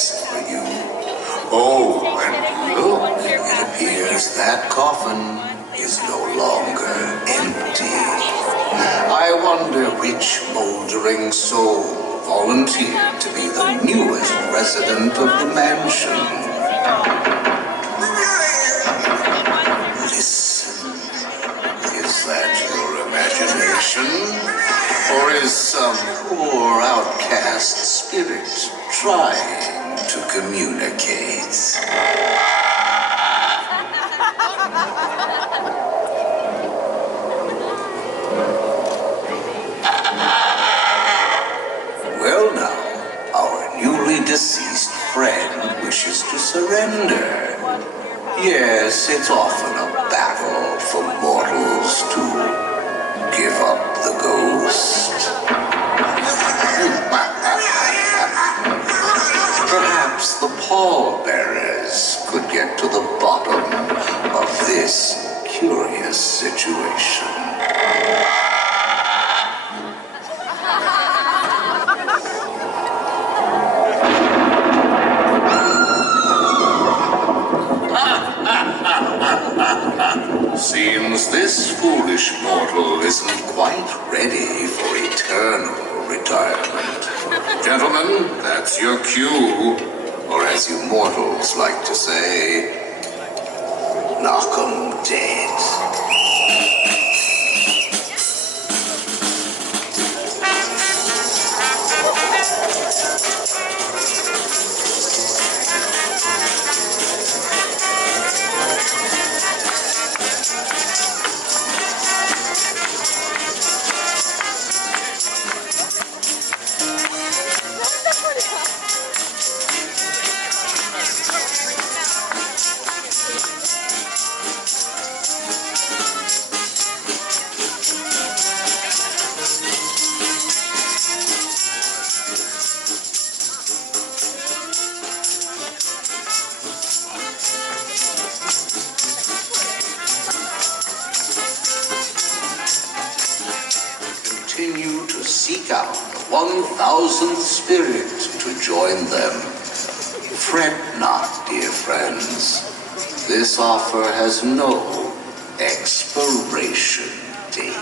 best for you. Oh, and look, it appears that coffin is no longer empty. I wonder which moldering soul volunteered to be the newest resident of the mansion. Listen, is that your imagination? Or is some poor outcast spirit trying to communicate? Well now, our newly deceased friend wishes to surrender. Yes, it's often a battle for mortals to give up the ghost. Perhaps the pallbearers could get to the bottom of this curious situation. Seems this foolish mortal isn't quite ready for eternal retirement. Gentlemen, that's your cue, or as you mortals like to say, knock 'em dead. Continue to seek out the 1,000th spirit to join them. Fret not, dear friends. This offer has no expiration date.